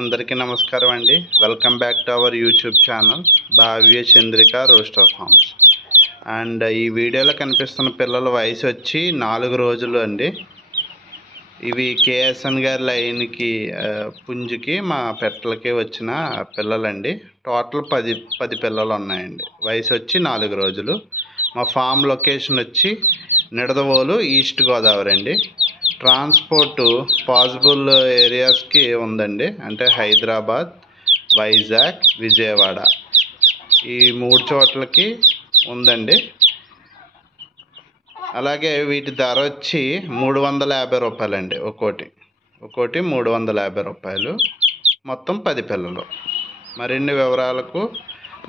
అందరికీ నమస్కారం అండి. Welcome back to our YouTube channel Bhavya Chandrika roaster farms. And ఈ వీడియోలో కనిపిస్తున్న పిల్లల వయసు వచ్చి 4 రోజులు అండి. ఇవి కేఎస్ఎన్ గారి లైన్కి పుంజుకి మా పెట్టలకి వచ్చిన పిల్లలండి. టోటల్ 10 పిల్లలు ఉన్నాయండి. వయసు వచ్చి 4 రోజులు. మా ఫామ్ లొకేషన్ వచ్చి నిడదవోలు, ఈస్ట్ గోదావరి అండి. ట్రాన్స్పోర్టు పాసిబుల్ ఏరియాస్కి ఉందండి. అంటే హైదరాబాద్, వైజాగ్, విజయవాడ ఈ 3 చోట్లకి ఉందండి. అలాగే వీటి ధర వచ్చి 350 రూపాయలండి. ఒక్కోటి 350 రూపాయలు. మొత్తం 10 పిల్లలు. మరిన్ని వివరాలకు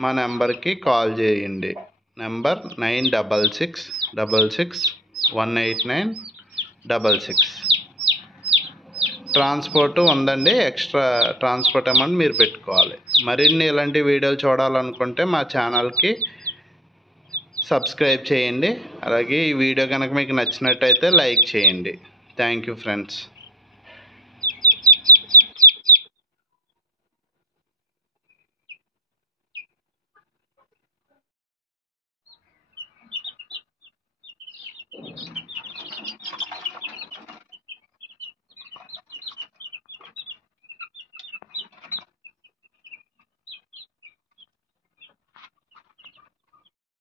మా నెంబర్కి కాల్ చేయండి. నెంబర్ 9666189666. ట్రాన్స్పోర్ట్ ఉందండి. ఎక్స్ట్రా ట్రాన్స్పోర్ట్ అమౌంట్ మీరు పెట్టుకోవాలి. మరిన్ని ఇలాంటి వీడియోలు చూడాలనుకుంటే మా ఛానల్కి సబ్స్క్రైబ్ చేయండి. అలాగే ఈ వీడియో కనుక మీకు నచ్చినట్టయితే లైక్ చేయండి. Thank you friends.